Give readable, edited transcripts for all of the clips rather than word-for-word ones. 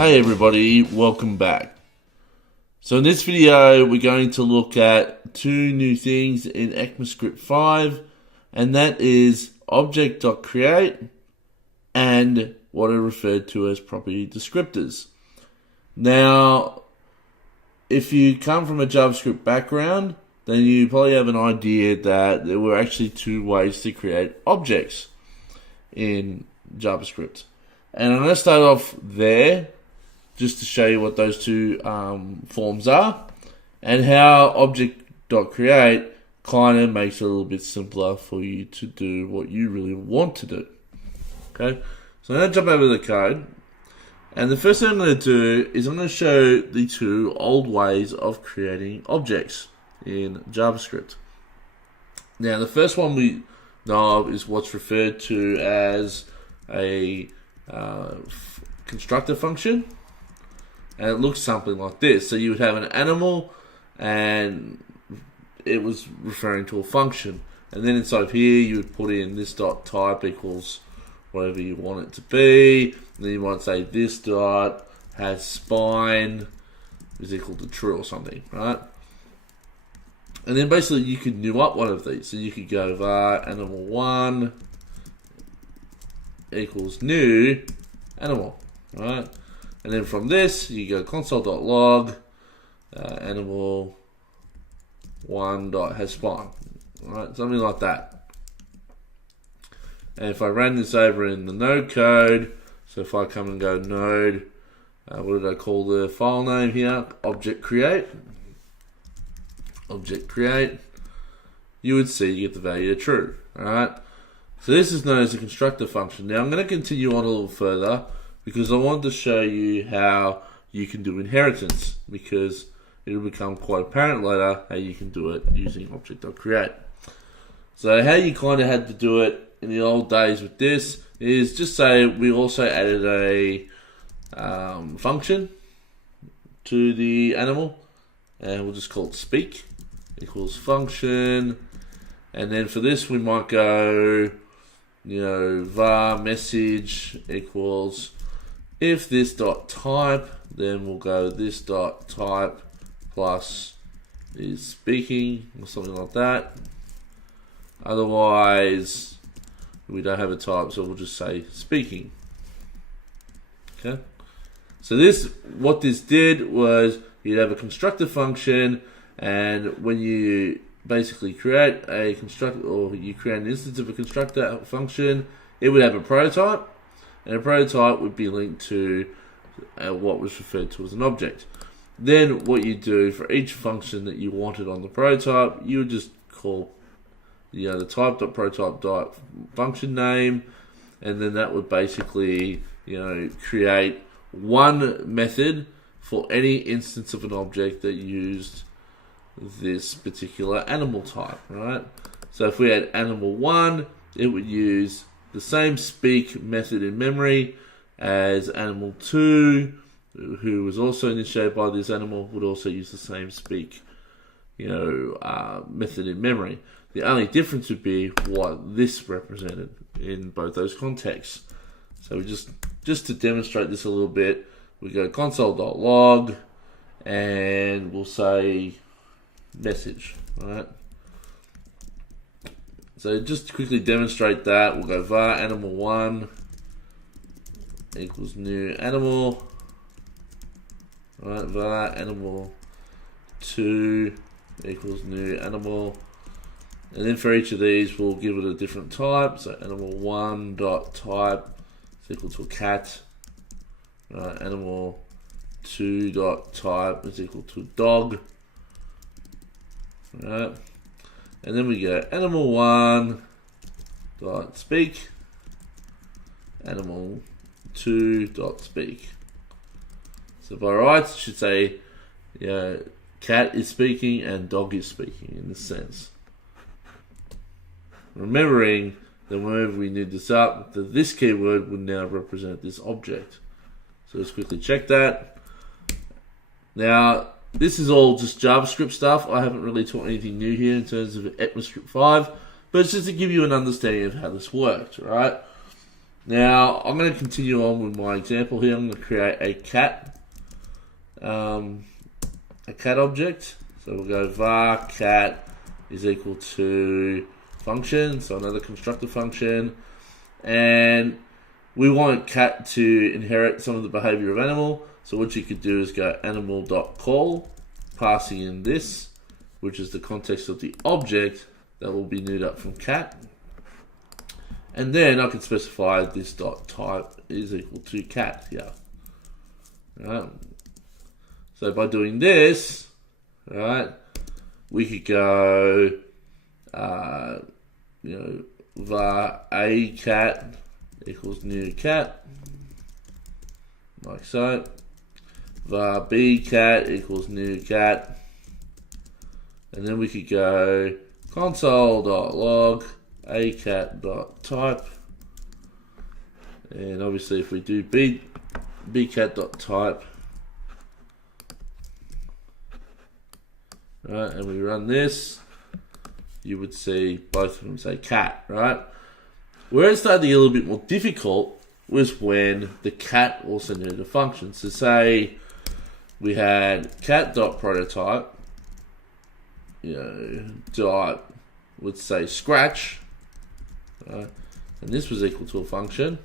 Hey everybody, welcome back. So in this video we're going to look at two new things in ECMAScript 5, and that is Object.create and what are referred to as property descriptors. Now, if you come from a JavaScript background, then you probably have an idea that there were actually two ways to create objects in JavaScript. And I'm going to start off there just to show you what those two forms are and how Object.create kind of makes it a little bit simpler for you to do what you really want to do. Okay, so I'm going to jump over the code, and the first thing I'm going to do is I'm going to show the two old ways of creating objects in JavaScript. Now, the first one we know of is what's referred to as a constructor function, and it looks something like this. So you would have an animal, and it was referring to a function, and then inside here you would put in this dot type equals whatever you want it to be. And then you might say this dot has spine is equal to true or something, right? And then basically you could new up one of these. So you could go var animal1 equals new animal, right? And then from this you go console.log animal1.has spine, right? Something like that. And if I ran this over in the node code, so if I come and go node, what did I call the file name here? Object.create. Object.create. You would see you get the value of true. Alright. So this is known as a constructor function. Now I'm going to continue on a little further because I wanted to show you how you can do inheritance, because it'll become quite apparent later how you can do it using Object.create. So how you kind of had to do it in the old days with this is just say we also added a function to the animal, and we'll just call it speak equals function, and then for this we might go, var message equals if this dot type, then we'll go this dot type plus is speaking or something like that. Otherwise we don't have a type, so we'll just say speaking. Okay, so what this did was you'd have a constructor function, and when you basically create a constructor, or you create an instance of a constructor function, it would have a prototype, and a prototype would be linked to what was referred to as an object. Then what you do for each function that you wanted on the prototype, you would just call the type.prototype.function name, and then that would basically create one method for any instance of an object that used this particular animal type, right? So if we had animal1, it would use the same speak method in memory as animal2, who was also initiated by this animal, would also use the same speak method in memory. The only difference would be what this represented in both those contexts. So we just to demonstrate this a little bit, we go console.log and we'll say message, right? So just to quickly demonstrate that, we'll go var animal1 equals new animal, right? Var animal2 equals new animal, and then for each of these we'll give it a different type. So animal1 dot type is equal to a cat, right? Animal2 dot type is equal to a dog, right? And then we go animal1 dot speak, animal2 dot speak. So by rights it should say cat is speaking and dog is speaking in this sense. Remembering that whenever we need this up, that this keyword would now represent this object. So let's quickly check that. Now, this is all just JavaScript stuff. I haven't really taught anything new here in terms of ECMAScript 5, but it's just to give you an understanding of how this worked, right? Now I'm going to continue on with my example here. I'm going to create a cat object. So we'll go var cat is equal to function, so another constructor function, and we want cat to inherit some of the behavior of animal. So what you could do is go animal.call, passing in this, which is the context of the object that will be newed up from cat. And then I can specify this dot type is equal to cat here. Right. So by doing this, right, we could go, var a cat equals new cat, like so. Var b cat equals new cat, and then we could go console.log a cat.type, and obviously if we do bcat.type, right, and we run this, you would see both of them say cat, right? Where it started to get a little bit more difficult was when the cat also needed a function. So say we had cat.prototype, dot would say scratch, right? And this was equal to a function,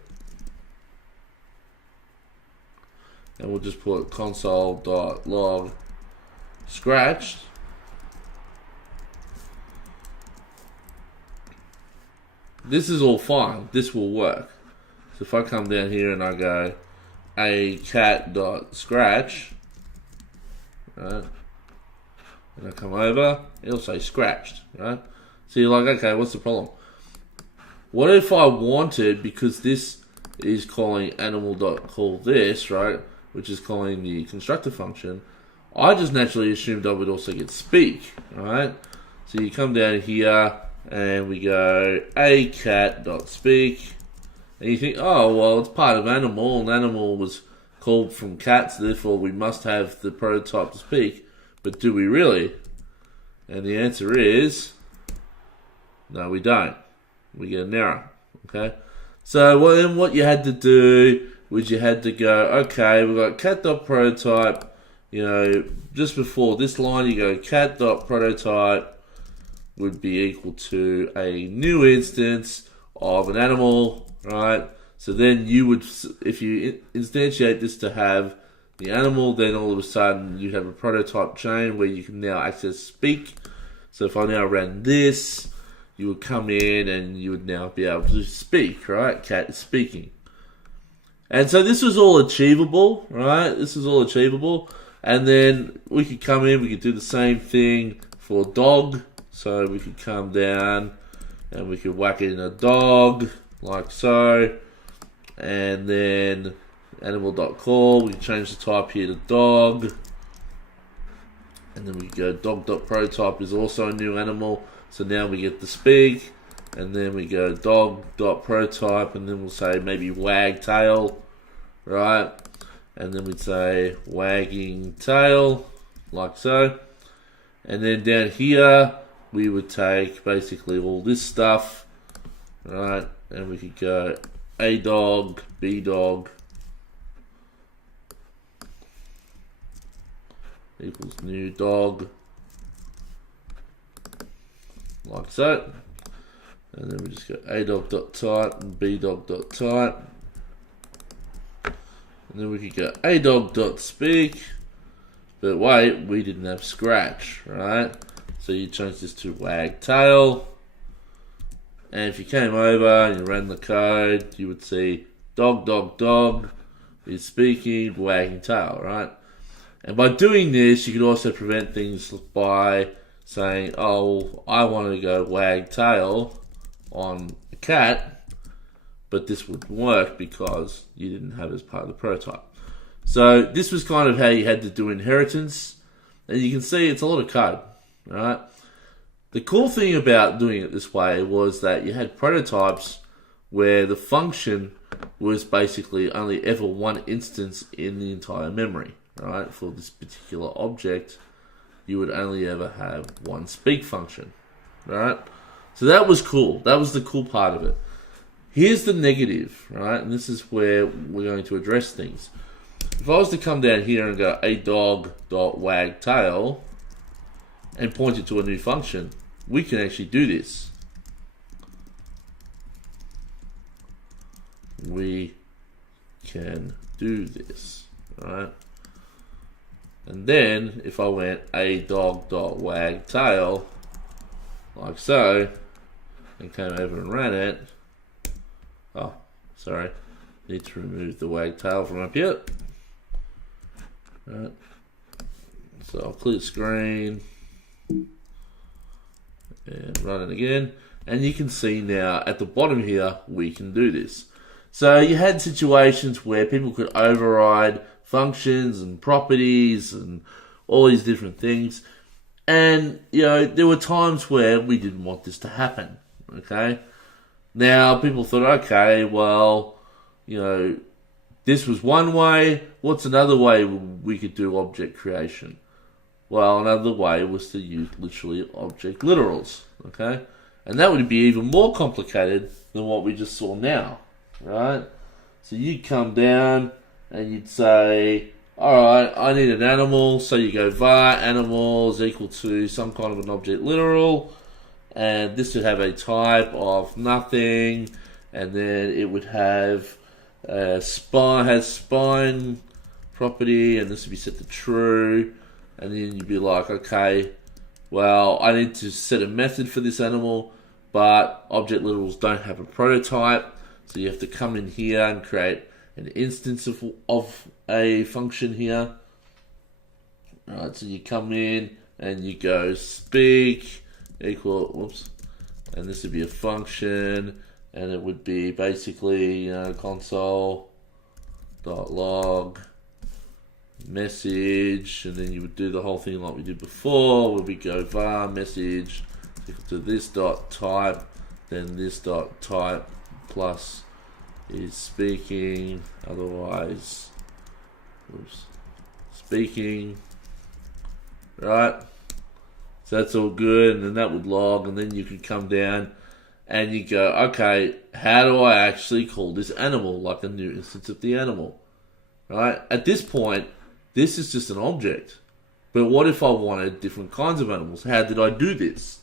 and we'll just put console.log scratched. This is all fine. This will work. So if I come down here and I go a cat.scratch, right, and I come over, it'll say scratched, right? So you're like, okay, what's the problem? What if I wanted, because this is calling animal.call this, right, which is calling the constructor function, I just naturally assumed I would also get speak, right? So you come down here and we go a cat.speak, and you think, oh, well, it's part of animal, and animal was called from cat, so therefore we must have the prototype to speak. But do we really? And the answer is, no, we don't. We get an error, okay? So what you had to do was you had to go, okay, we've got cat.prototype, just before this line, you go cat.prototype would be equal to a new instance of an animal, right? So then you would, if you instantiate this to have the animal, then all of a sudden you have a prototype chain where you can now access speak. So if I now ran this, you would come in and you would now be able to speak, right? Cat is speaking. And so this was all achievable, right? This is all achievable. And then we could come in, we could do the same thing for dog. So we could come down and we could whack in a dog, like so. And then animal.call, we can change the type here to dog. And then we go dog.prototype is also a new animal. So now we get the speak. And then we go dog.prototype, and then we'll say maybe wag tail, right? And then we'd say wagging tail, like so. And then down here, we would take basically all this stuff, right? And we could go a dog, b dog equals new dog, like so. And then we just go a dog.type and b dog.type. And then we could go a dog.speak. But wait, we didn't have scratch, right? So you change this to wag tail. And if you came over and you ran the code, you would see dog, dog, dog is speaking, wagging tail, right? And by doing this, you could also prevent things by saying, oh, I want to go wag tail on a cat, but this wouldn't work because you didn't have it as part of the prototype. So this was kind of how you had to do inheritance, and you can see it's a lot of code, right? The cool thing about doing it this way was that you had prototypes where the function was basically only ever one instance in the entire memory, right? For this particular object, you would only ever have one speak function, right? So that was cool. That was the cool part of it. Here's the negative, right? And this is where we're going to address things. If I was to come down here and go a dog.wagtail and point it to a new function, we can actually do this. We can do this, right? And then if I went a dog.wagtail like so, and came over and ran it, oh, sorry, need to remove the wagtail from up here. Right. So I'll clear the screen and run it again, and you can see now at the bottom here we can do this. So you had situations where people could override functions and properties and all these different things, and there were times where we didn't want this to happen. Okay, now people thought, okay, well, this was one way. What's another way we could do object creation? Well, another way was to use literally object literals, okay? And that would be even more complicated than what we just saw now, right? So you'd come down and you'd say, all right, I need an animal. So you go var animal is equal to some kind of an object literal, and this would have a type of nothing, and then it would have spine property, and this would be set to true, and then you'd be like, okay, well, I need to set a method for this animal, but object literals don't have a prototype, so you have to come in here and create an instance of a function here. Alright, so you come in and you go speak equal, whoops, and this would be a function, and it would be basically console.log message, and then you would do the whole thing like we did before, where we go var message equal to this dot type, then this dot type plus is speaking, otherwise, oops, speaking, right? So that's all good, and then that would log, and then you could come down and you go, okay, how do I actually call this animal, like a new instance of the animal, right? At this point, this is just an object. But what if I wanted different kinds of animals? How did I do this?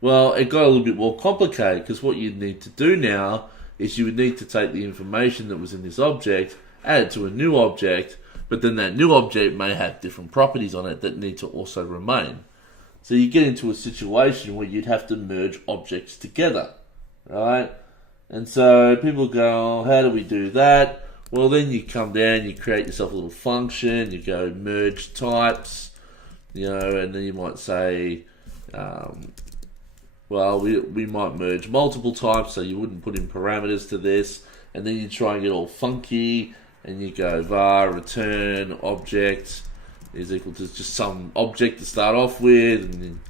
Well, it got a little bit more complicated, because what you'd need to do now is you would need to take the information that was in this object, add it to a new object, but then that new object may have different properties on it that need to also remain. So you get into a situation where you'd have to merge objects together, right? And so people go, oh, how do we do that? Well, then you come down, you create yourself a little function, you go merge types, and then you might say, well, we might merge multiple types, so you wouldn't put in parameters to this, and then you try and get all funky, and you go var return object is equal to just some object to start off with, and then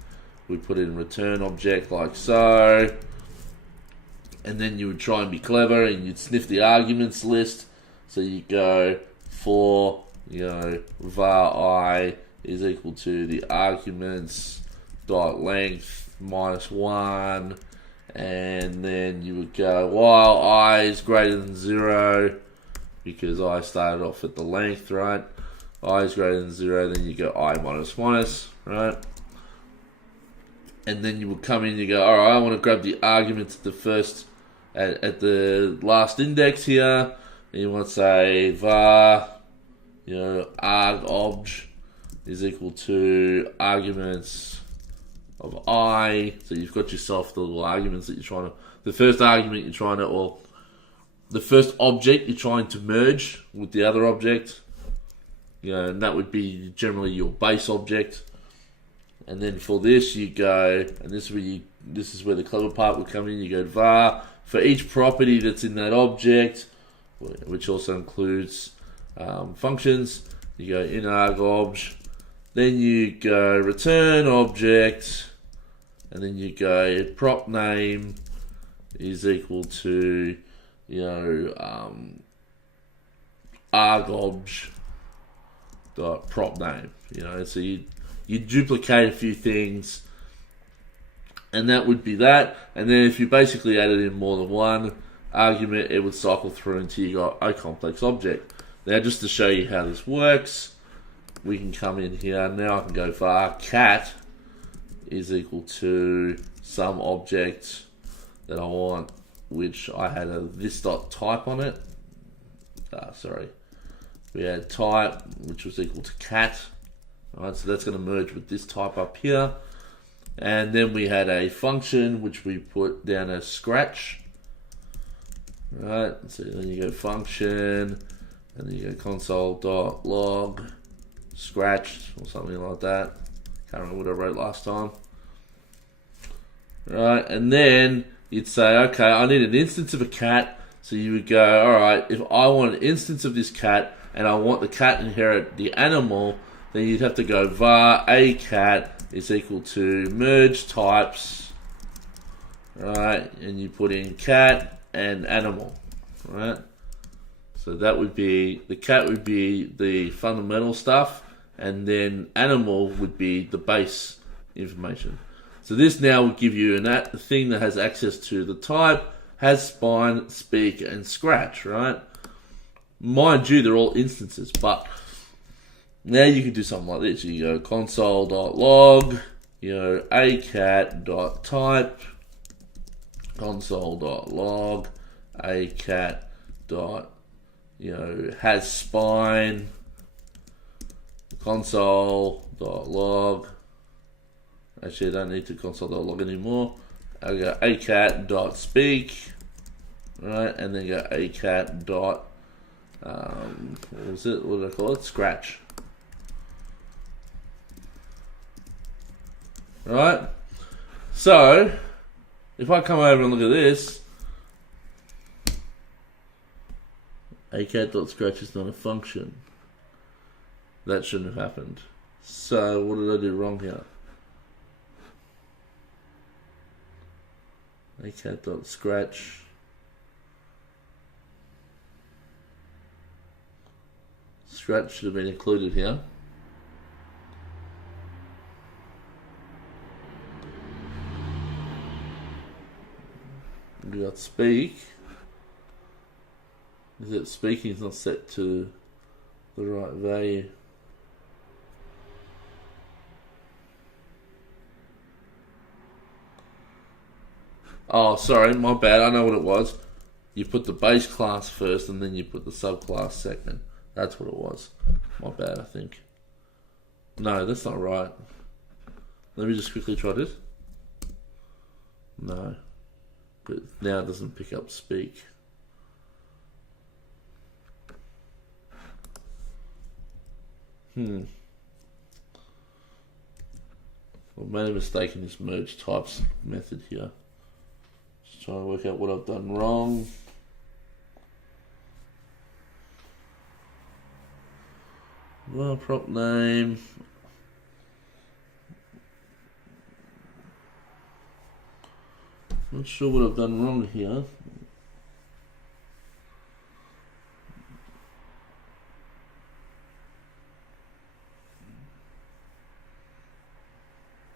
we put in return object like so, and then you would try and be clever and you'd sniff the arguments list, so you go for var I is equal to the arguments dot length -1, and then you would go while I is greater than 0, because I started off at the length, right? I is greater than 0, then you go I minus minus, right? And then you would come in, you go, alright, I want to grab the arguments at the first, at the last index here, and you want to say var, arg_obj is equal to arguments of I, so you've got yourself the little arguments that you're trying to, the first argument you're trying to, or the first object you're trying to merge with the other object, and that would be generally your base object. And then for this you go, and this is where the clever part would come in, you go var, for each property that's in that object, which also includes functions, you go in arg_obj, then you go return object, and then you go prop name is equal to arg_obj dot prop name, so you duplicate a few things, and that would be that. And then if you basically added in more than one, argument, it would cycle through until you got a complex object. Now, just to show you how this works, we can come in here. Now I can go var cat is equal to some object that I want, which I had a this.type on it. We had type, which was equal to cat. Alright, so that's going to merge with this type up here. And then we had a function, which we put down as scratch. Right, so then you go function, and then you go console.log scratch or something like that. Can't remember what I wrote last time. Right, and then you'd say, okay, I need an instance of a cat. So you would go, all right, if I want an instance of this cat and I want the cat to inherit the animal, then you'd have to go var a cat is equal to merge types, right? And you put in cat and animal, right? So that would be, the cat would be the fundamental stuff, and then animal would be the base information. So this now will give you a thing that has access to the type, has spine, speak, and scratch, right? Mind you, they're all instances, but now you can do something like this. You go console.log, acat.type, console.log, acat. Has spine, console.log. Actually, I don't need to console.log anymore. I go acat.speak, right, and then go acat. What was it? What did I call it? Scratch. Right. So, if I come over and look at this, acat.scratch is not a function. That shouldn't have happened. So, what did I do wrong here? acat.scratch. Scratch should have been included here. We got speak. Is it speaking is not set to the right value? Oh, sorry, my bad. I know what it was. You put the base class first and then you put the subclass second. That's what it was. My bad, I think. No, that's not right. Let me just quickly try this. No. But now it doesn't pick up speak. I made a mistake in this merge types method here. Just trying to work out what I've done wrong. Well, prop name. Not sure what I've done wrong here.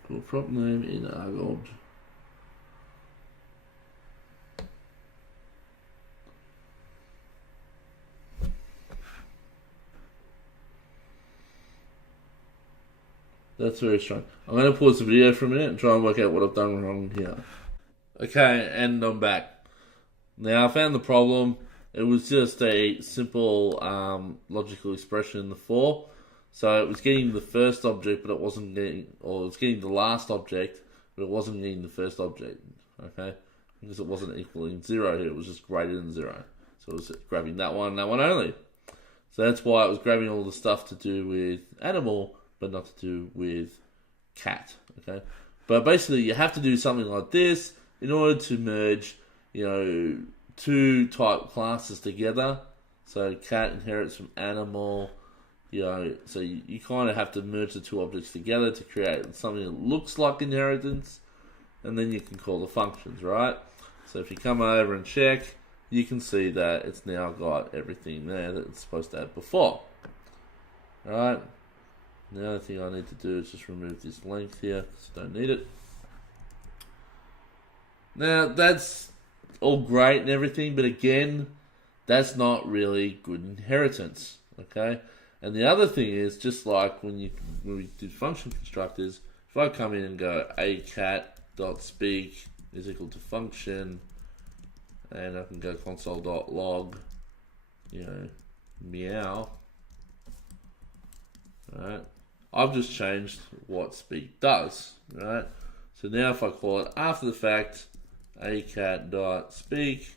Put prop name in argob. That's very strange. I'm going to pause the video for a minute and try and work out what I've done wrong here. Okay, and I'm back. Now I found the problem. It was just a simple logical expression in the for. So it was getting the first object, but it wasn't getting, or it was getting the last object, but it wasn't getting the first object. Okay, because it wasn't equaling 0 here. It was just greater than 0. So it was grabbing that one and that one only. So that's why it was grabbing all the stuff to do with animal, but not to do with cat. Okay, but basically you have to do something like this in order to merge, two type classes together. So cat inherits from animal, so you kind of have to merge the two objects together to create something that looks like inheritance, and then you can call the functions, right? So if you come over and check, you can see that it's now got everything there that it's supposed to have before. Right? The other thing I need to do is just remove this length here, because I don't need it. Now, that's all great and everything, but again, that's not really good inheritance, okay? And the other thing is, just like when we did function constructors, if I come in and go acat.speak is equal to function, and I can go console.log, meow, right? I've just changed what speak does, right? So now if I call it after the fact, acat.speak,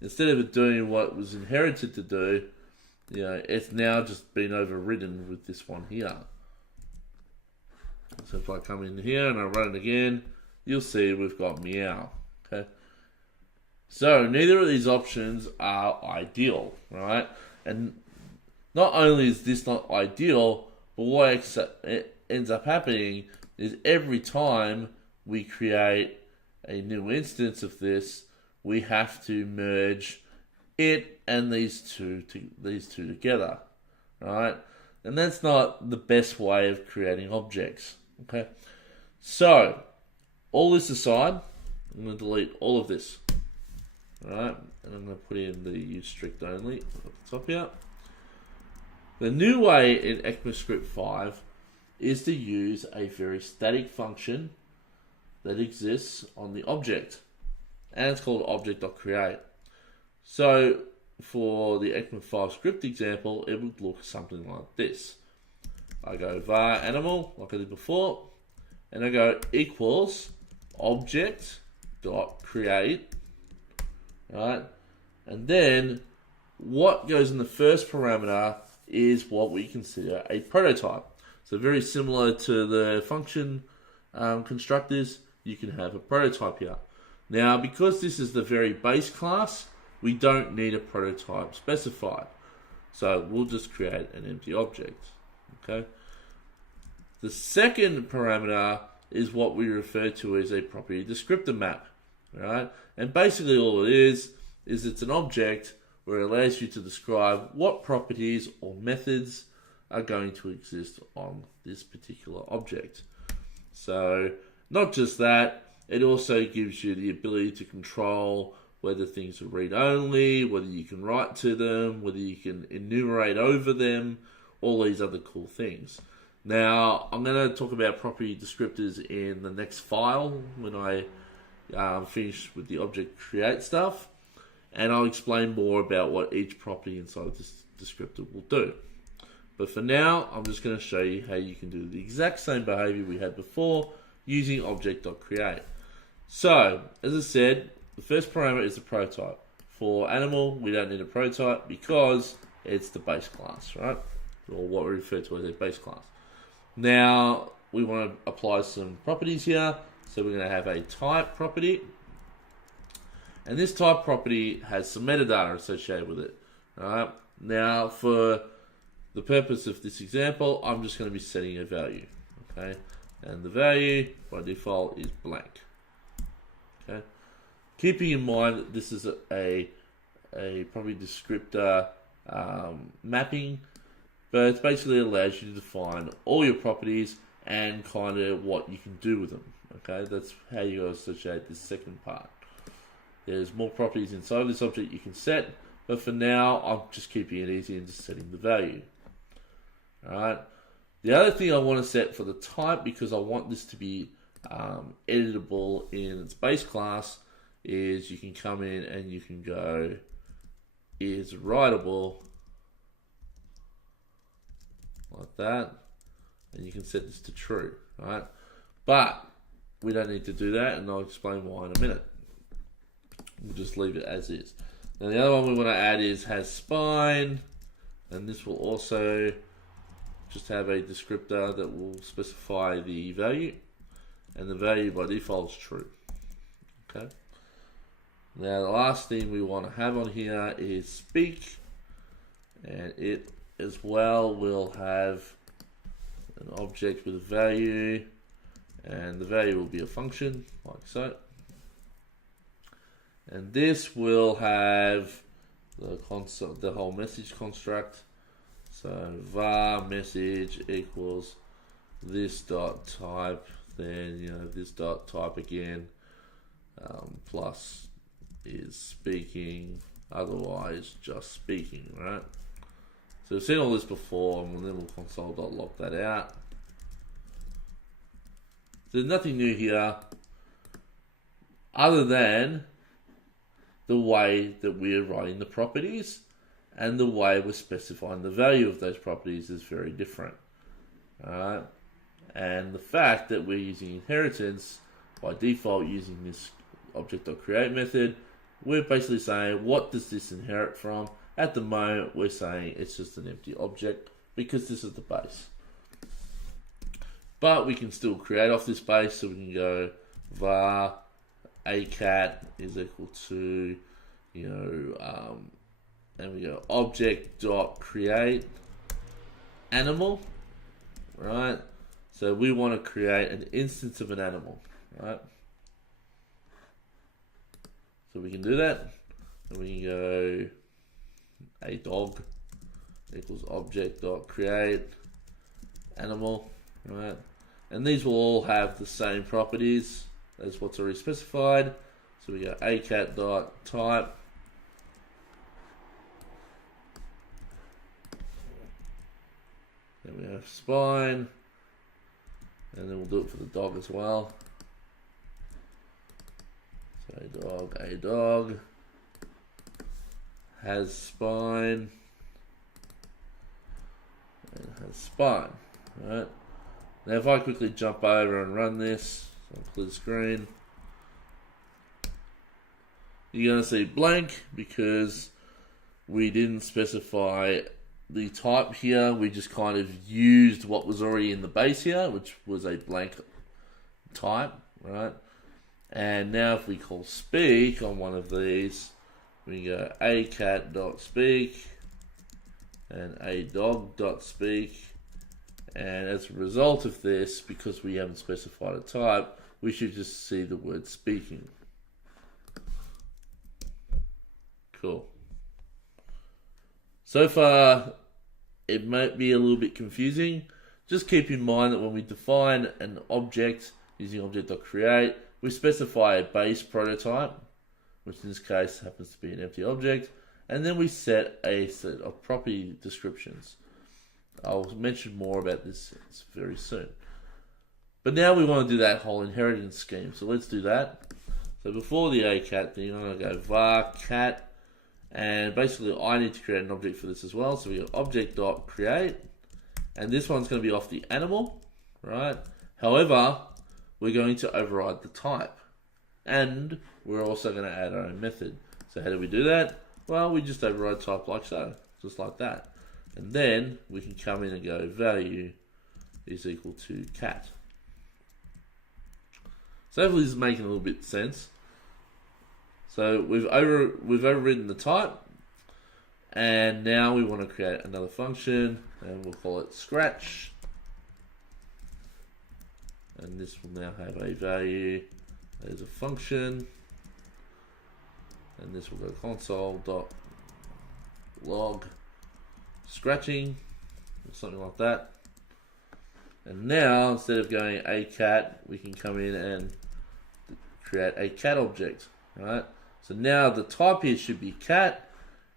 instead of it doing what it was inherited to do, it's now just been overridden with this one here. So if I come in here and I run it again, you'll see we've got meow, okay? So neither of these options are ideal, right? And not only is this not ideal, but what ends up happening is every time we create a new instance of this, we have to merge it and these two together, right? And that's not the best way of creating objects, okay? So, all this aside, I'm going to delete all of this, right? And I'm going to put in the use strict only at the top here. The new way in ECMAScript 5 is to use a very static function that exists on the object, and it's called Object.create. So for the ECMA 5 script example, it would look something like this. I go var animal, like I did before, and I go equals Object.create, right? And then what goes in the first parameter is what we consider a prototype. So very similar to the function constructors, you can have a prototype here. Now, because this is the very base class, we don't need a prototype specified. So we'll just create an empty object, okay? The second parameter is what we refer to as a property descriptor map, right? And basically all it is it's an object where it allows you to describe what properties or methods are going to exist on this particular object. So not just that, it also gives you the ability to control whether things are read-only, whether you can write to them, whether you can enumerate over them, all these other cool things. Now, I'm going to talk about property descriptors in the next file when I finish with the Object.create stuff, and I'll explain more about what each property inside this descriptor will do. But for now, I'm just going to show you how you can do the exact same behavior we had before using Object.create. So, as I said, the first parameter is the prototype. For animal, we don't need a prototype because it's the base class, right? Or what we refer to as a base class. Now, we want to apply some properties here. So we're going to have a type property. And this type property has some metadata associated with it. Alright. Now, for the purpose of this example, I'm just going to be setting a value. Okay. And the value, by default, is blank. Okay. Keeping in mind that this is a property descriptor mapping, but it basically allows you to define all your properties and kind of what you can do with them. Okay, that's how you associate this second part. There's more properties inside this object you can set, but for now, I'm just keeping it easy and just setting the value. Alright. The other thing I want to set for the type, because I want this to be editable in its base class, is you can come in and you can go is writable like that, and you can set this to true, right? But we don't need to do that, and I'll explain why in a minute. We'll just leave it as is. Now the other one we want to add is has spine, and this will also just have a descriptor that will specify the value, and the value by default is true. Okay. Now the last thing we want to have on here is speak, and it as well will have an object with a value, and the value will be a function like so. And this will have the whole message construct. So var message equals this dot type, then this dot type again, plus is speaking, otherwise just speaking, right? So we've seen all this before, and then we'll console.log that out. So there's nothing new here, other than the way that we're writing the properties, and the way we're specifying the value of those properties is very different. Alright? And the fact that we're using inheritance by default using this Object.create method, we're basically saying, what does this inherit from? At the moment, we're saying it's just an empty object because this is the base. But we can still create off this base, so we can go var acat is equal to, and we go Object.create animal, right? So we want to create an instance of an animal, right? So we can do that, and we can go a dog equals Object.create animal, right? And these will all have the same properties as what's already specified. So we go acat.type, then we have spine, and then we'll do it for the dog as well. So a dog has spine and has spine, right? Now if I quickly jump over and run this, so I'll clear the screen, you're going to see blank because we didn't specify the type here. We just kind of used what was already in the base here, which was a blank type, right? And now if we call speak on one of these, we go acat.speak and a dog.speak, and as a result of this, because we haven't specified a type, we should just see the word speaking. Cool. So far, it might be a little bit confusing. Just keep in mind that when we define an object using Object.create, we specify a base prototype, which in this case happens to be an empty object, and then we set a set of property descriptions. I'll mention more about this very soon. But now we want to do that whole inheritance scheme, so let's do that. So before the acat thing, I'm going to go var cat, and basically I need to create an object for this as well. So we go Object.create, and this one's going to be off the animal, right? However, we're going to override the type, and we're also going to add our own method. So how do we do that? Well, we just override type like so, just like that. And then we can come in and go value is equal to cat. So hopefully this is making a little bit of sense. So we've overridden the type, and now we want to create another function, and we'll call it scratch. And this will now have a value as a function, and this will go console.log scratching or something like that. And now instead of going a cat, we can come in and create a cat object, right? So now the type here should be cat,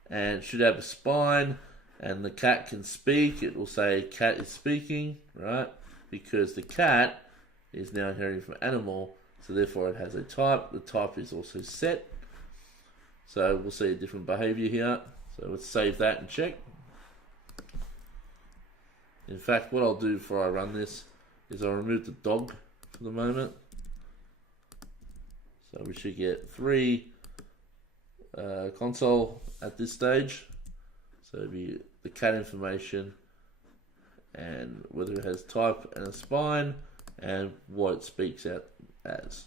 and should have a spine, and the cat can speak. It will say cat is speaking, right? Because the cat is now inheriting from animal, so therefore it has a type. The type is also set. So we'll see a different behavior here. So let's save that and check. In fact, what I'll do before I run this is I'll remove the dog for the moment. So we should get 3 console at this stage. So it'll be the cat information and whether it has type and a spine and what it speaks out as.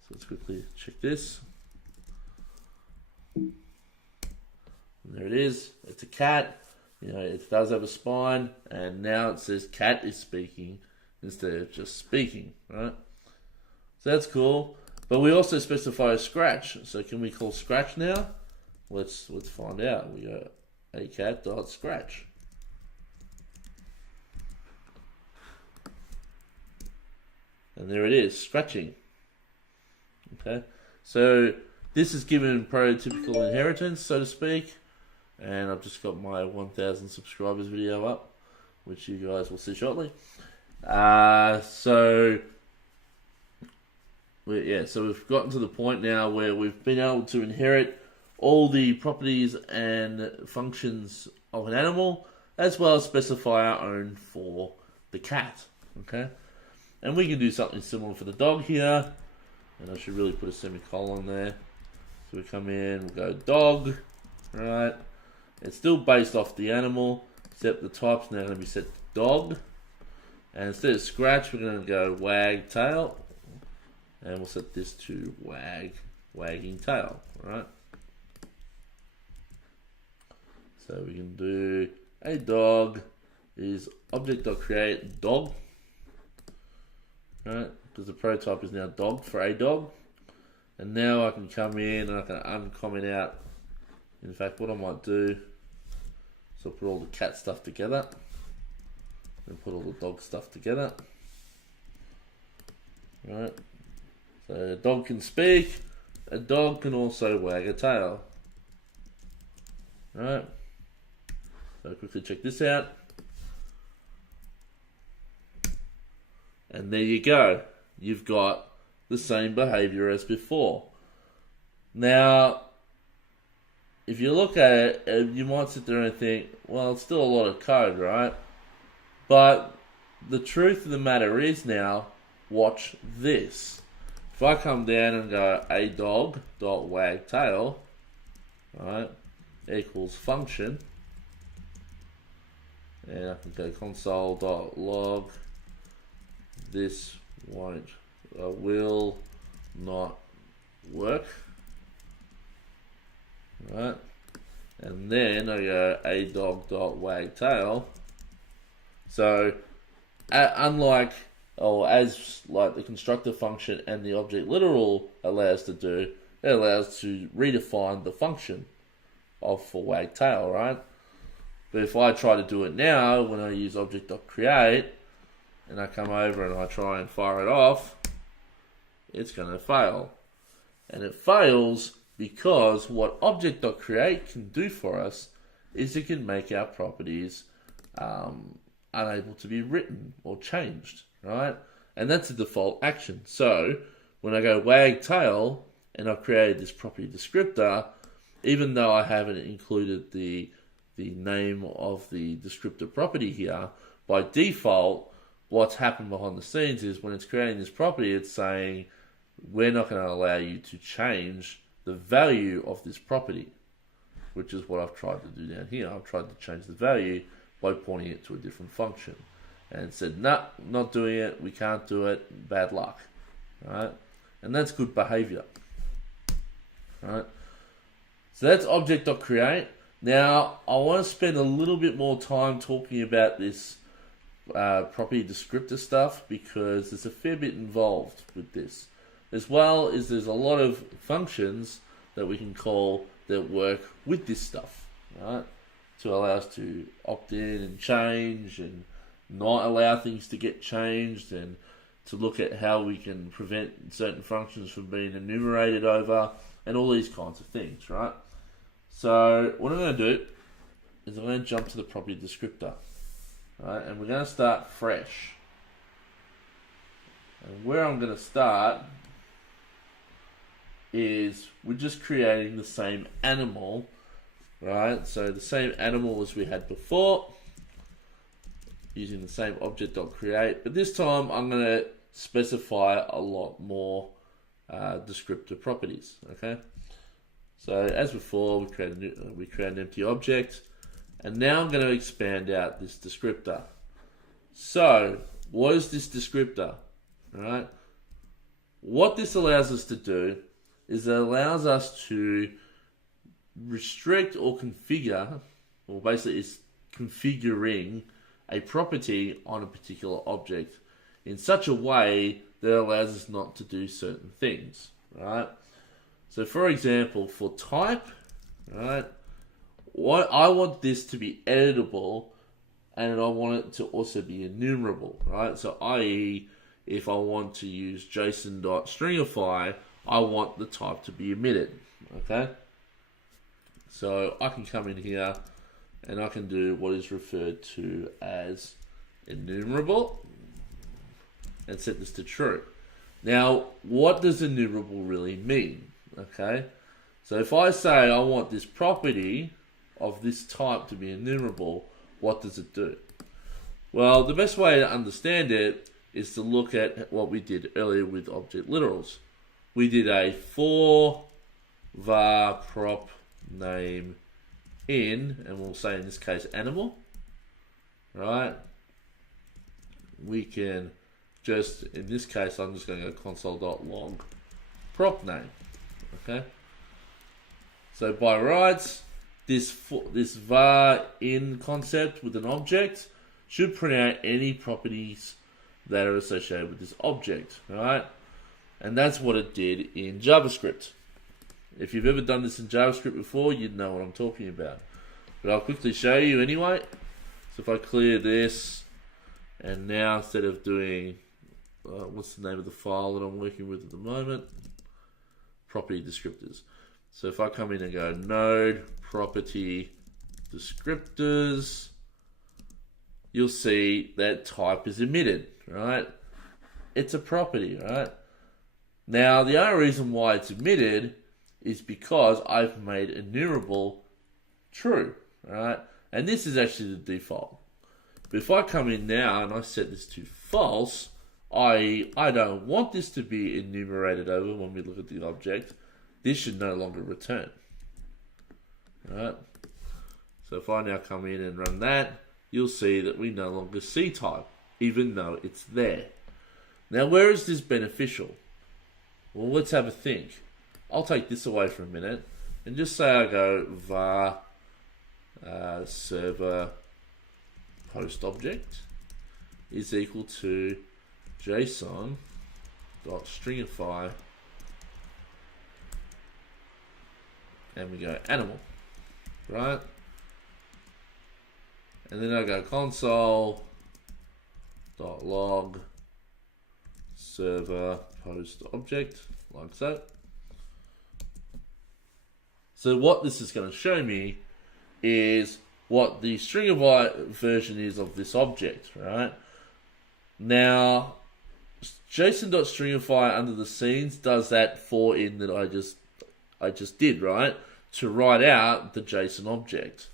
So let's quickly check this. And there it is. It's a cat. You know, it does have a spine, and now it says cat is speaking instead of just speaking, right? So that's cool. But we also specify a scratch. So can we call scratch now? Let's find out. We go acat.scratch. And there it is, scratching. Okay. So This is given prototypical inheritance, so to speak. And I've just got my 1,000 subscribers video up, which you guys will see shortly. So we've gotten to the point now where we've been able to inherit all the properties and functions of an animal, as well as specify our own for the cat. Okay, and we can do something similar for the dog here, and I should really put a semicolon there. So we come in, we'll go dog, right? It's still based off the animal, except the type's now going to be set to dog. And instead of scratch, we're going to go wag tail, and we'll set this to wagging tail, right? So we can do a dog is Object.create dog, right? Because the prototype is now dog for a dog. And now I can come in and I can uncomment out. In fact, what I might do is I'll put all the cat stuff together and put all the dog stuff together. Right. So a dog can speak. A dog can also wag a tail. Right. So quickly check this out. And there you go. You've got the same behavior as before. Now, if you look at it, you might sit there and think, well, it's still a lot of code, right? But the truth of the matter is now, watch this. If I come down and go a dog dot wag tail, right, equals function, and I can go console dot log, this will not work, right? And then I go a dog dot wag tail. So unlike, or as like the constructor function and the object literal allows to do, it allows to redefine the function of for wag tail, right? But if I try to do it now, when I use Object.create and I come over and I try and fire it off, it's going to fail. And it fails because what Object.create can do for us is it can make our properties unable to be written or changed, right? And that's the default action. So when I go wag tail and I've created this property descriptor, even though I haven't included the name of the descriptor property here, by default, what's happened behind the scenes is when it's creating this property, it's saying, we're not going to allow you to change the value of this property, which is what I've tried to do down here. I've tried to change the value by pointing it to a different function. And it said, nah, not doing it, we can't do it, bad luck. Right? And that's good behavior. Right? So that's Object.create. Now, I want to spend a little bit more time talking about this property descriptor stuff because there's a fair bit involved with this. As well as there's a lot of functions that we can call that work with this stuff, right? To allow us to opt in and change and not allow things to get changed, and to look at how we can prevent certain functions from being enumerated over, and all these kinds of things, right? So what I'm going to do is I'm going to jump to the property descriptor, right? And we're going to start fresh. And where I'm going to start is we're just creating the same animal, right? So the same animal as we had before, using the same Object.create, but this time I'm going to specify a lot more descriptor properties, okay? So as before, we create an empty object, and now I'm going to expand out this descriptor. So what is this descriptor? All right. What this allows us to do is it allows us to restrict or configure, or basically it's configuring a property on a particular object in such a way that allows us not to do certain things, right? So for example, for type, right, I want this to be editable, and I want it to also be enumerable, right? So i.e., if I want to use JSON.stringify, I want the type to be emitted. Okay, so I can come in here and I can do what is referred to as enumerable and set this to true. Now, what does enumerable really mean? Okay, so if I say I want this property of this type to be enumerable, what does it do? Well, the best way to understand it is to look at what we did earlier with object literals. We did a for var prop name in, and we'll say in this case animal, right? We can just, in this case, I'm just going to go console.log prop name, okay? So by rights, this var in concept with an object should print out any properties that are associated with this object, right? And that's what it did in JavaScript. If you've ever done this in JavaScript before, you'd know what I'm talking about. But I'll quickly show you anyway. So if I clear this, and now instead of doing, what's the name of the file that I'm working with at the moment? Property descriptors. So if I come in and go node property descriptors, you'll see that type is emitted, right? It's a property, right? Now, the only reason why it's emitted is because I've made enumerable true, right? And this is actually the default. But if I come in now and I set this to false, I don't want this to be enumerated over when we look at the object. This should no longer return, right? So if I now come in and run that, you'll see that we no longer see type, even though it's there. Now, where is this beneficial? Well, let's have a think. I'll take this away for a minute and just say I go var server post object is equal to JSON.stringify, and we go animal, right? And then I go console.log server post object, like so. So what this is going to show me is what the stringify version is of this object, right? Now, JSON.stringify under the scenes does that for in that I just did, right? To write out the JSON object.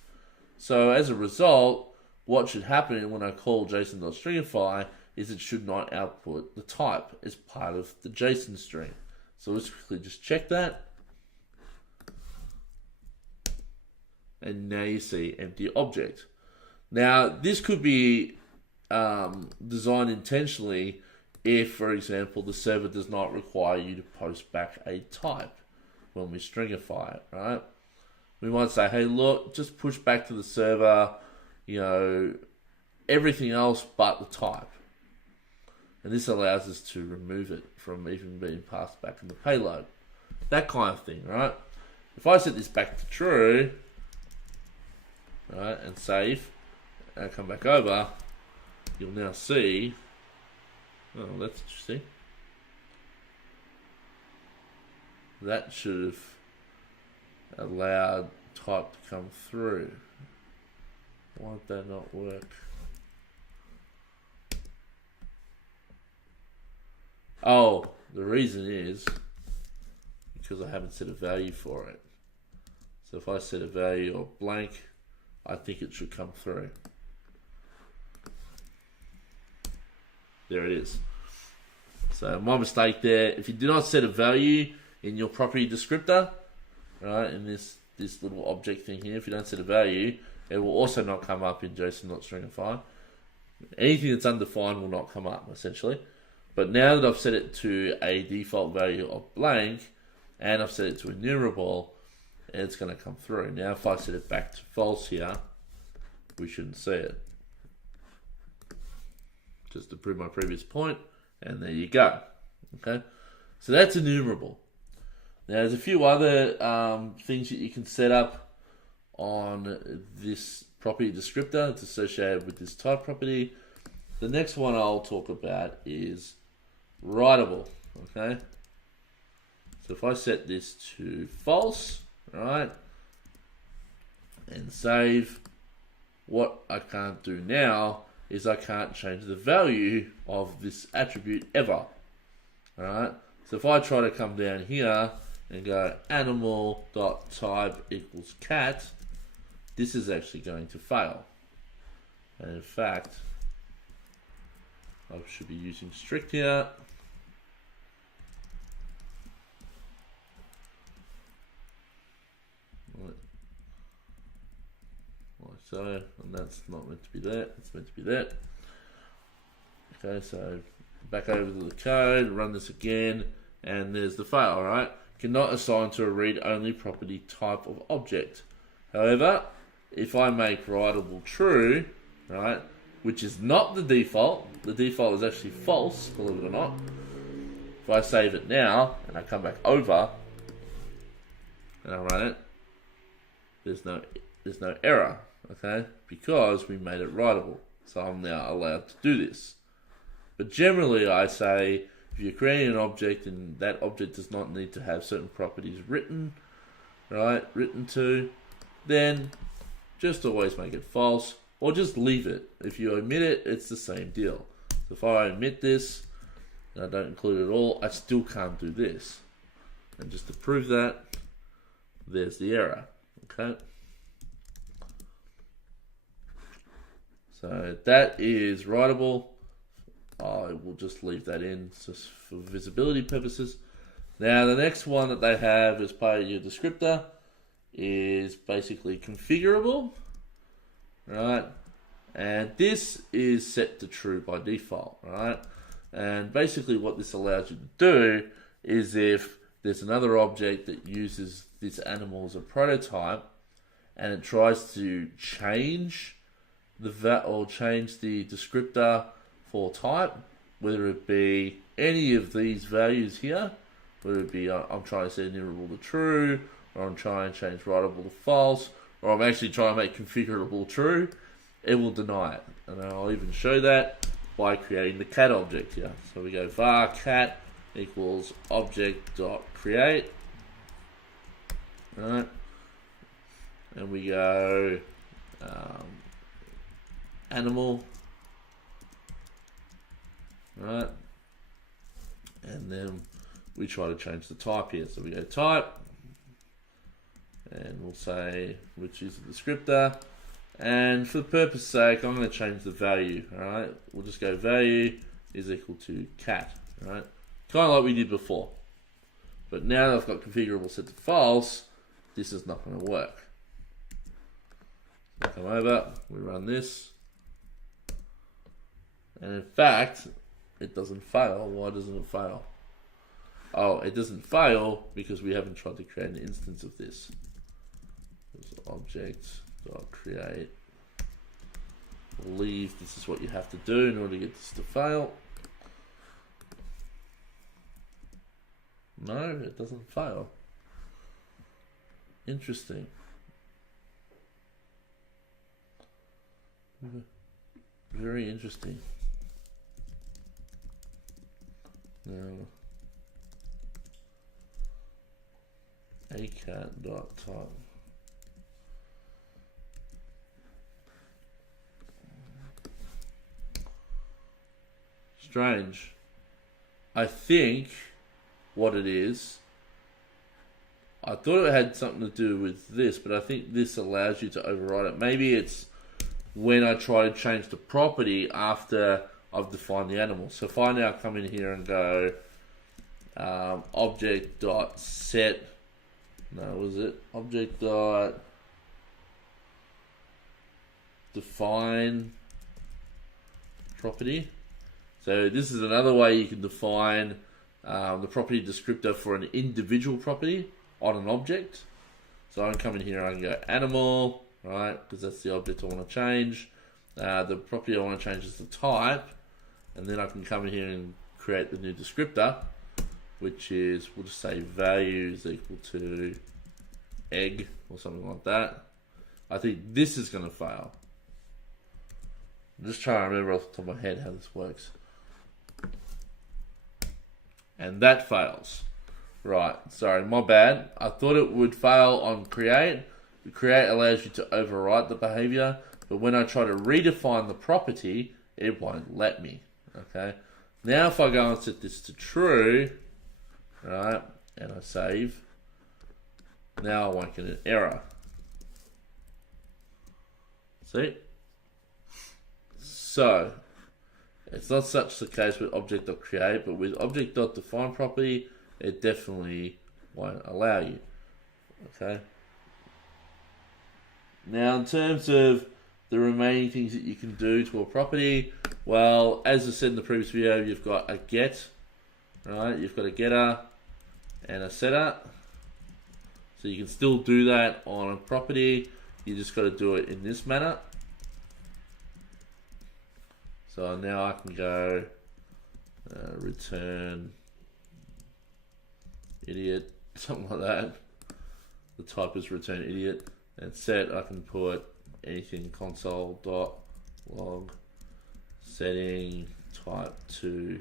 So as a result, what should happen when I call JSON.stringify is it should not output the type as part of the JSON string. So let's quickly just check that. And now you see empty object. Now, this could be designed intentionally if, for example, the server does not require you to post back a type when we stringify it, right? We might say, hey, look, just push back to the server, you know, everything else but the type. And this allows us to remove it from even being passed back in the payload. That kind of thing, right? If I set this back to true, right, and save, and I come back over, you'll now see, oh, that's interesting. That should have allowed type to come through. Why did that not work? Oh, the reason is because I haven't set a value for it. So if I set a value of blank, I think it should come through. There it is. So my mistake there. If you do not set a value in your property descriptor, right, in this little object thing here, if you don't set a value, it will also not come up in JSON.stringify. Anything that's undefined will not come up, essentially. But now that I've set it to a default value of blank, and I've set it to enumerable, it's going to come through. Now if I set it back to false here, we shouldn't see it. Just to prove my previous point, and there you go. Okay, so that's enumerable. Now there's a few other things that you can set up on this property descriptor. It's associated with this type property. The next one I'll talk about is Writable. Okay, so So if I set this to false, right, and save, what I can't do now is I can't change the value of this attribute ever. Alright, so if I try to come down here and go animal.type equals cat, this is actually going to fail. And in fact, I should be using strict here. Like so, and that's not meant to be there, it's meant to be there. Okay, so back over to the code, run this again, and there's the fail, right? Cannot assign to a read-only property type of object. However, if I make writable true, right, which is not the default is actually false, believe it or not. If I save it now, and I come back over, and I run it, there's no error, okay? Because we made it writable. So I'm now allowed to do this. But generally I say, if you're creating an object and that object does not need to have certain properties written, right, written to, then just always make it false, or just leave it. If you omit it, it's the same deal. So if I omit this, and I don't include it all, I still can't do this. And just to prove that, there's the error, okay? So that is writable. I will just leave that in just for visibility purposes. Now the next one that they have as part of your descriptor is basically configurable, right? And this is set to true by default, right? And basically what this allows you to do is if there's another object that uses this animal as a prototype and it tries to change change the descriptor for type, whether it be any of these values here, whether it be I'm trying to set enumerable to true, or I'm trying to change writable to false, or I'm actually trying to make configurable true, it will deny it. And I'll even show that by creating the cat object here. So we go var cat equals object.create, right? And we go animal, right? And then we try to change the type here. So we go type, and we'll say which is the descriptor. And for the purpose sake, I'm going to change the value. All right, we'll just go value is equal to cat. Right, kind of like we did before. But now that I've got configurable set to false, this is not going to work. So come over, we run this. And in fact, it doesn't fail. Why doesn't it fail? Oh, it doesn't fail because we haven't tried to create an instance of this. Object.create. I believe this is what you have to do in order to get this to fail. No, it doesn't fail. Interesting. Very interesting. Now, acat.type. Strange. I think what it is, I thought it had something to do with this, but I think this allows you to override it. Maybe it's when I try to change the property after I've defined the animal. So if I now come in here and go object.set, no, was it Object.defineProperty? So this is another way you can define the property descriptor for an individual property on an object. So I can come in here and I can go animal, right? Because that's the object I want to change. The property I want to change is the type. And then I can come in here and create the new descriptor, which is, we'll just say value is equal to egg or something like that. I think this is going to fail. I'm just trying to remember off the top of my head how this works. And that fails, Right, sorry, my bad. I thought it would fail on create. Create allows you to overwrite the behavior, but when I try to redefine the property, it won't let me. Okay. Now if I go and set this to true, right, and I save, now I won't get an error. See? So, it's not such the case with Object.create, but with Object.defineProperty, it definitely won't allow you. Okay. Now, in terms of the remaining things that you can do to a property, well, as I said in the previous video, you've got a get, right? You've got a getter and a setter. So you can still do that on a property. You just got to do it in this manner. So now I can go return idiot, something like that. The type is return idiot. And set, I can put anything console.log setting type to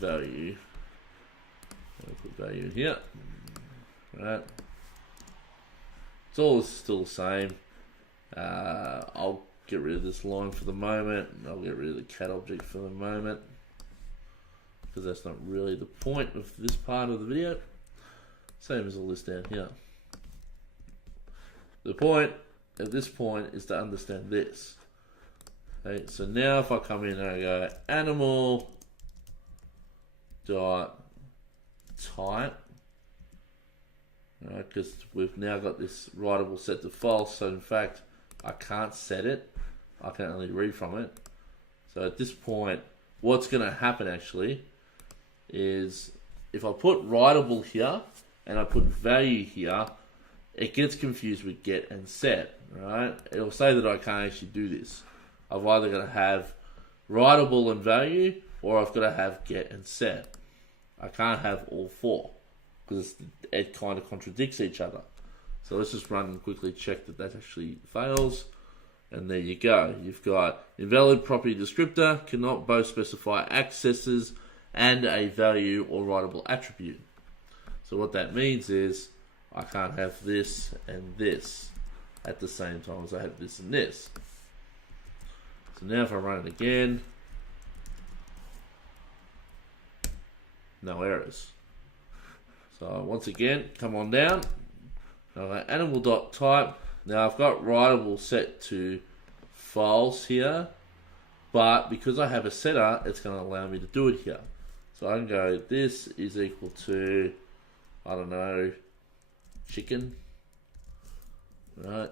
value. I'll put value in here. Right. It's all still the same. I'll get rid of this line for the moment. I'll get rid of the cat object for the moment, because that's not really the point of this part of the video. Same as all this down here. The point at this point is to understand this. Okay, so now if I come in and I go animal dot type, because we've now got this writable set to false, so in fact I can't set it, I can only read from it. So at this point, what's going to happen actually is if I put writable here and I put value here, it gets confused with get and set, right? It'll say that I can't actually do this. I've either got to have writable and value, or I've got to have get and set. I can't have all four, because it kind of contradicts each other. So let's just run and quickly check that that actually fails. And there you go. You've got invalid property descriptor, cannot both specify accesses and a value or writable attribute. So what that means is I can't have this and this at the same time as I have this and this. So now if I run it again, no errors. So once again, come on down. Animal.type. Now I've got writable set to false here, but because I have a setter, it's going to allow me to do it here. So I can go, this is equal to, I don't know, chicken. Right.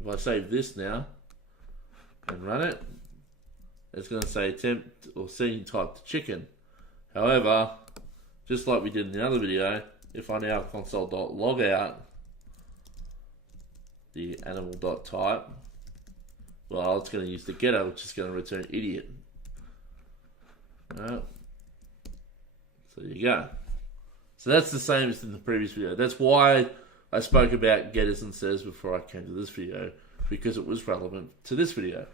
If I save this now and run it, it's going to say attempt or setting type to chicken. However, just like we did in the other video, if I now console.log out the animal.type, well, it's going to use the getter, which is going to return idiot. Alright. So there you go. So that's the same as in the previous video. That's why I spoke about getters and setters before I came to this video, because it was relevant to this video.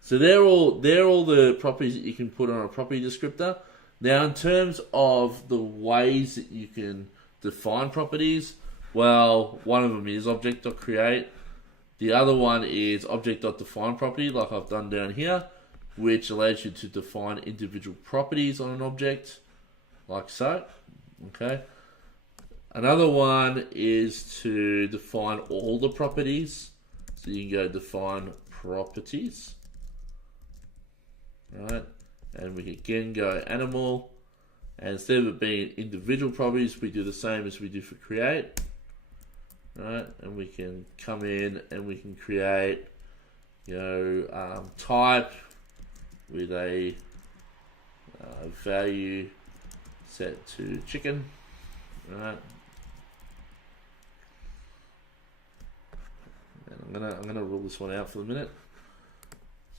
So they're all the properties that you can put on a property descriptor. Now, in terms of the ways that you can define properties, well, one of them is Object.create. The other one is Object.defineProperty, like I've done down here, which allows you to define individual properties on an object, like so. Okay. Another one is to define all the properties. So you can go define properties. Right. And we can again go animal. And instead of it being individual properties, we do the same as we do for create. Right. And we can come in and we can create, type with a value set to chicken. Right. And I'm gonna rule this one out for the minute.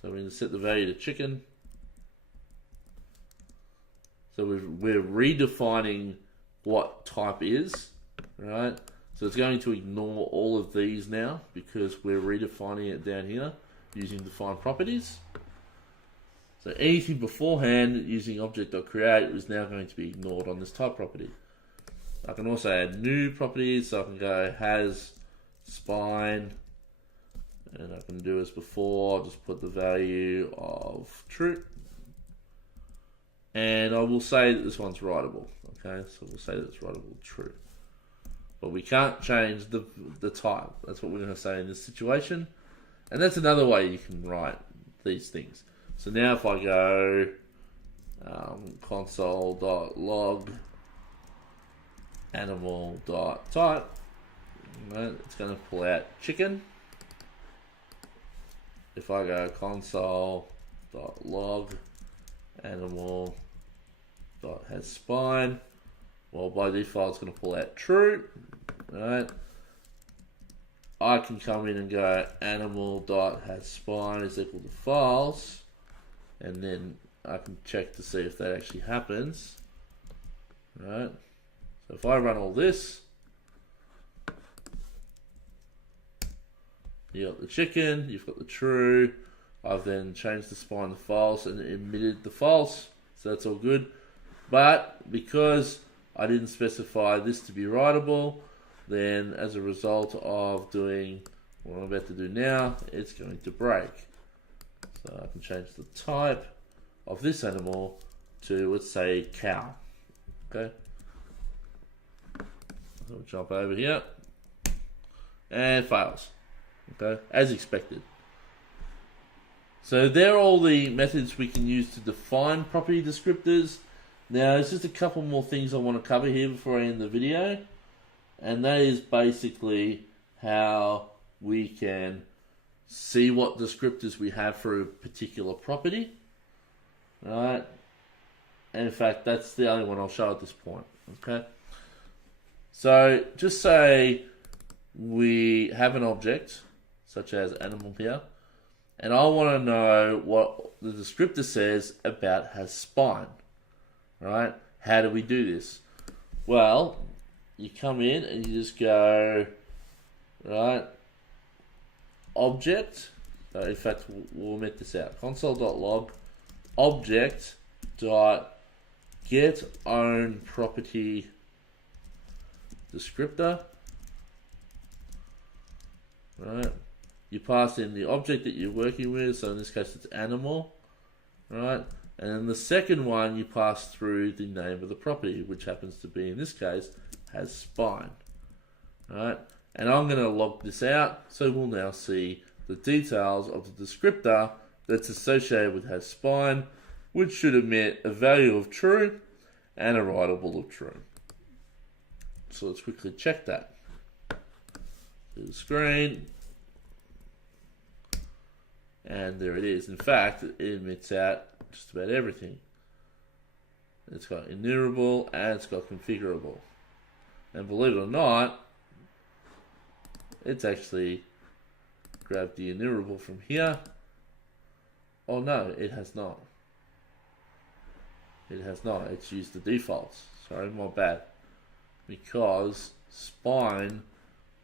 So we're going to set the value to chicken. So we're redefining what type is, right? So it's going to ignore all of these now because we're redefining it down here using define properties. So anything beforehand using Object.create is now going to be ignored on this type property. I can also add new properties, so I can go has spine, and I can do as before, just put the value of true. And I will say that this one's writable. Okay, so we'll say that it's writable true. But we can't change the type. That's what we're going to say in this situation. And that's another way you can write these things. So now if I go console.log animal.type, right, it's going to pull out chicken. If I go console.log animal.has spine, well, by default it's going to pull out true, right? I can come in and go animal.has spine is equal to false, and then I can check to see if that actually happens, right? So if I run all this, you got the chicken, you've got the true. I've then changed the spine to false and emitted the false, so that's all good. But because I didn't specify this to be writable, then as a result of doing what I'm about to do now, it's going to break. So I can change the type of this animal to, let's say, cow. Okay. So we'll jump over here and fails. Okay, as expected. So there are all the methods we can use to define property descriptors. Now there's just a couple more things I want to cover here before I end the video, and that is basically how we can see what descriptors we have for a particular property. Right, and in fact that's the only one I'll show at this point. Okay, so just say we have an object such as animal here, and I want to know what the descriptor says about has spine. Right? How do we do this? Well, you come in and you just go, right, object, so in fact we'll omit this out, console.log Object.getOwnProperty descriptor, right? You pass in the object that you're working with, so in this case it's animal, right? And then the second one you pass through the name of the property, which happens to be, in this case, has spine, right? And I'm going to log this out, so we'll now see the details of the descriptor that's associated with has spine, which should emit a value of true and a writable of true. So let's quickly check that. To the screen. And there it is. In fact, it emits out just about everything. It's got enumerable and it's got configurable. And believe it or not, it's actually grabbed the enumerable from here. Oh no, it has not. It has not. It's used the defaults. Sorry, my bad. Because spine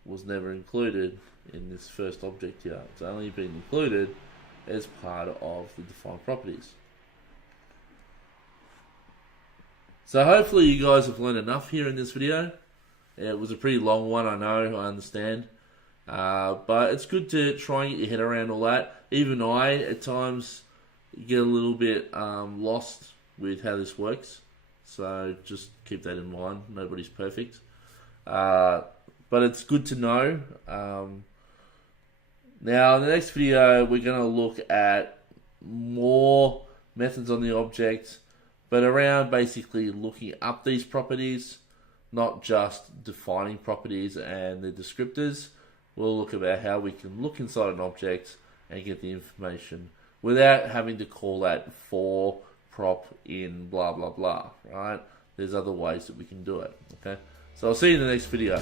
was never included in this first object here. It's only been included as part of the defined properties. So hopefully you guys have learned enough here in this video. It was a pretty long one, I know, I understand. But it's good to try and get your head around all that. Even I, at times, get a little bit lost with how this works. So just keep that in mind. Nobody's perfect. But it's good to know. Now, in the next video, we're going to look at more methods on the object, but around basically looking up these properties, not just defining properties and the descriptors. We'll look about how we can look inside an object and get the information without having to call that for prop in blah, blah, blah, right? There's other ways that we can do it, okay? So I'll see you in the next video.